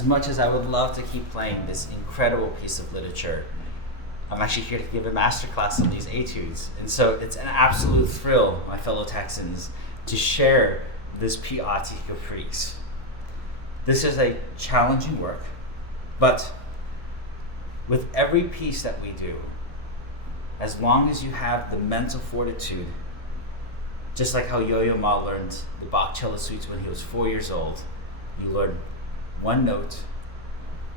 as much as I would love to keep playing this incredible piece of literature, I'm actually here to give a masterclass on these etudes. And so it's an absolute thrill, my fellow Texans, to share this Piatti caprice. This is a challenging work, but with every piece that we do, as long as you have the mental fortitude, just like how Yo-Yo Ma learned the Bach cello suites when he was 4 years old, you learn one note,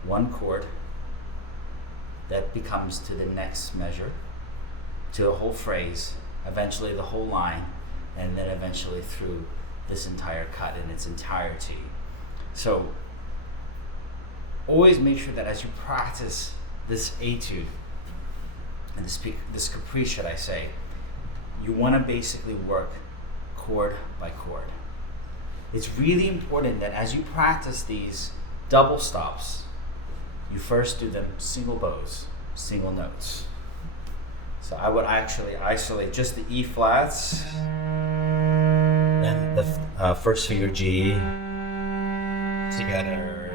one chord, that becomes to the next measure, to the whole phrase, eventually the whole line, and then eventually through this entire cut in its entirety. So always make sure that as you practice this etude, and this caprice, should I say, you want to basically work chord by chord. It's really important that as you practice these double stops, you first do them single bows, single notes. So I would actually isolate just the E flats and the first finger G together.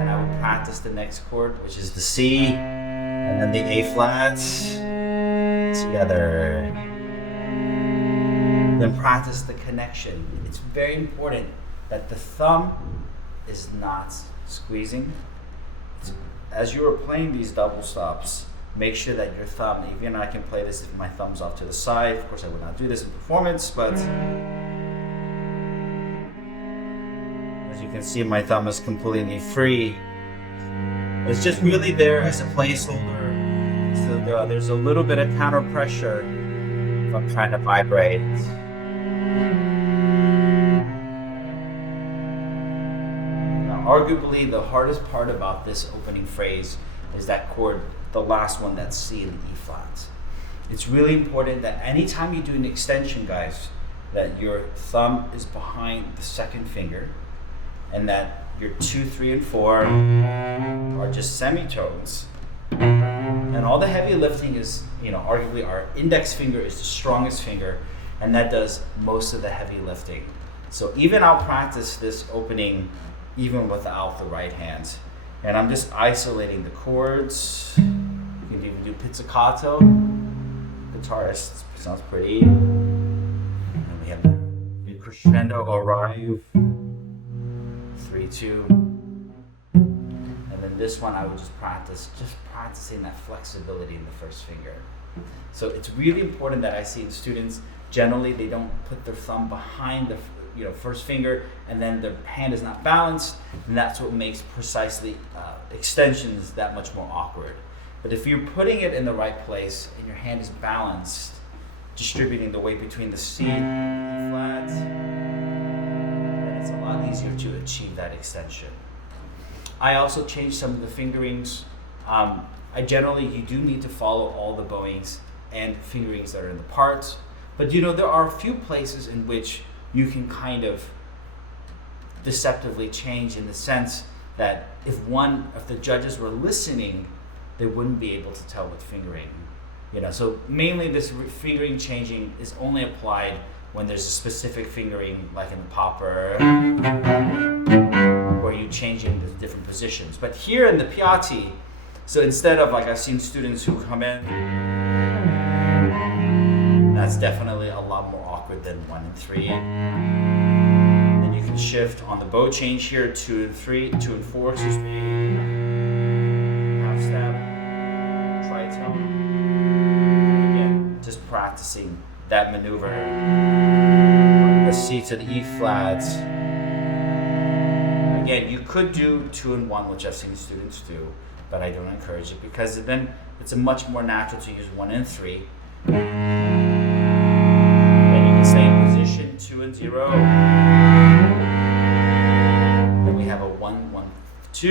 And I would practice the next chord, which is the C, and then the A flats together. Then practice the connection. It's very important that the thumb is not squeezing. As you are playing these double stops, make sure that your thumb, even I can play this if my thumb's off to the side. Of course, I would not do this in performance, but as you can see, my thumb is completely free. It's just really there as a placeholder. So there's a little bit of counter pressure if I'm trying to vibrate. Arguably, the hardest part about this opening phrase is that chord, the last one, that's C and E flat. It's really important that anytime you do an extension, guys, that your thumb is behind the second finger, and that your 2, 3, and 4 are just semitones. And all the heavy lifting is, arguably our index finger is the strongest finger, and that does most of the heavy lifting. So even I'll practice this opening even without the right hand. And I'm just isolating the chords. You can even do pizzicato. Guitarist sounds pretty. And we have the crescendo arrive. 3, 2. And then this one I would just practicing that flexibility in the first finger. So it's really important that I see in students, generally they don't put their thumb behind the first finger, and then the hand is not balanced, and that's what makes precisely extensions that much more awkward. But if you're putting it in the right place and your hand is balanced, distributing the weight between the C and E flat, then it's a lot easier to achieve that extension. I also changed some of the fingerings. You do need to follow all the bowings and fingerings that are in the parts, but there are a few places in which you can kind of deceptively change, in the sense that if the judges were listening, they wouldn't be able to tell what fingering. So mainly this fingering changing is only applied when there's a specific fingering, like in the popper, where you're changing the different positions. But here in the Piatti, so instead of, like, I've seen students who come in, that's definitely a lot more awkward than 1 and 3. Then you can shift on the bow change here, 2 and 3, 2 and 4, excuse me. Half step, tritone. Again, just practicing that maneuver. The C to the E flat. Again, you could do 2 and 1, which I've seen students do, but I don't encourage it, because then it's a much more natural to use 1 and 3. Same position, 2 and 0. Then we have a 1, 1, 2.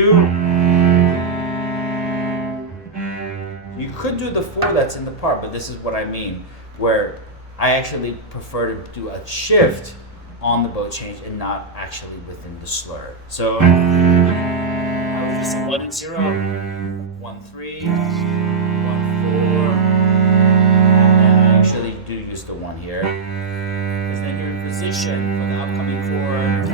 You could do the 4 that's in the part, but this is what I mean, where I actually prefer to do a shift on the bow change and not actually within the slur. So I was just 1 and 0, 1, 3, 1, 4. And I actually do use the 1 here. Then you're in position for the upcoming chord.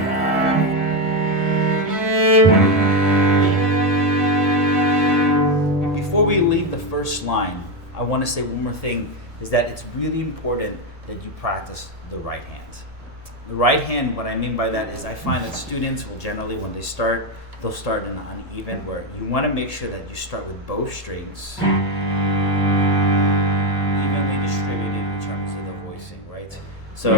first line, I want to say one more thing, is that it's really important that you practice the right hand. The right hand, what I mean by that is I find that students will generally, when they start, they'll start in an uneven, where you want to make sure that you start with both strings evenly distributed in terms of the voicing, right? So,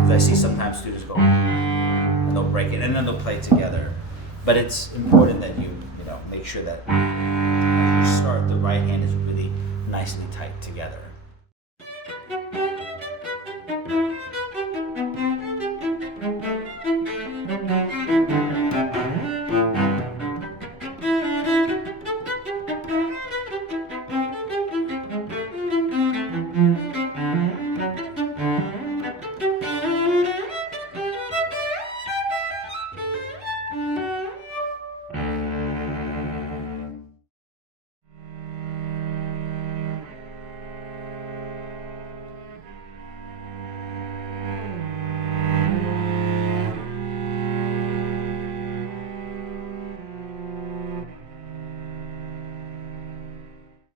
because I see sometimes students go, and they'll break it, and then they'll play together. But it's important that you make sure that as you start, the right hand is really nicely tight together.